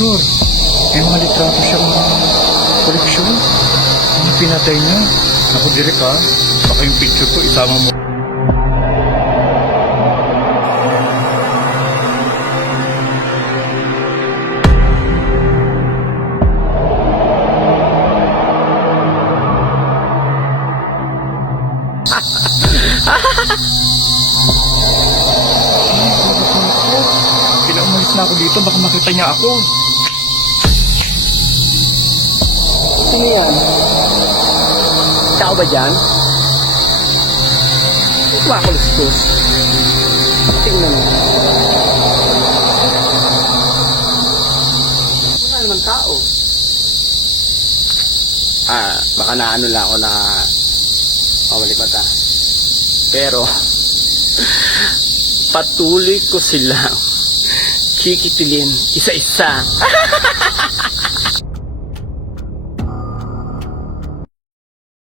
picture. May mga litrato siyang koleksyon. Ano pinatay niya? Ako direk ha. Baka yung picture ko isama mo. Kailangan umalis na ako dito, baka makita niya ako. Sino yan? Tao ba dyan? Kumakuluskus. Tingnan mo. Wala naman tao. Baka naano lang ako na pamalikot Pero, patuloy ko silang kikitilin isa-isa.